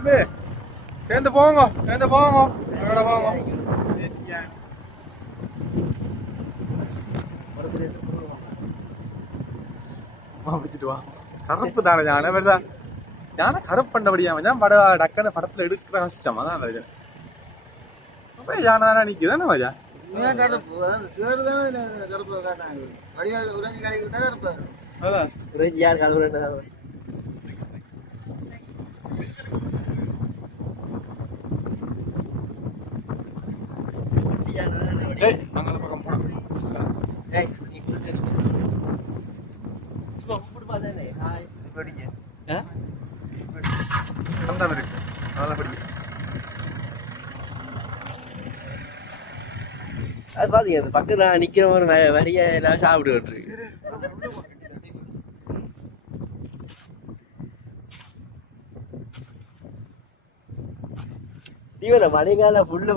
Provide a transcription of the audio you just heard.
தம்பி சேர்ந்து போங்க என்னோட போங்க பிடிச்சிட்டு வா கருப்பு தானே ஞான வருதா ஞான கருப்பு பண்ணபடியாம ஞான் பட டக்குன்னு படத்துல எடுக்கிற கஷ்டம் அதான் வருது ஞான தானே நிக்குதானே மஜா கருப்பு சேரு தானே கருப்பு காட்டாங்க வடிவாக உறைஞ்சி கடைக்கு விட்டா கருப்பு அதான் உறைஞ்சி யார் கலவு அங்கே பக்கம் போனா அது பாத்தீங்க பக்கத்துல நிக்கிற ஒரு வரிய எல்லாம் சாப்பிட்டு இவர மழைக்கால புள்ள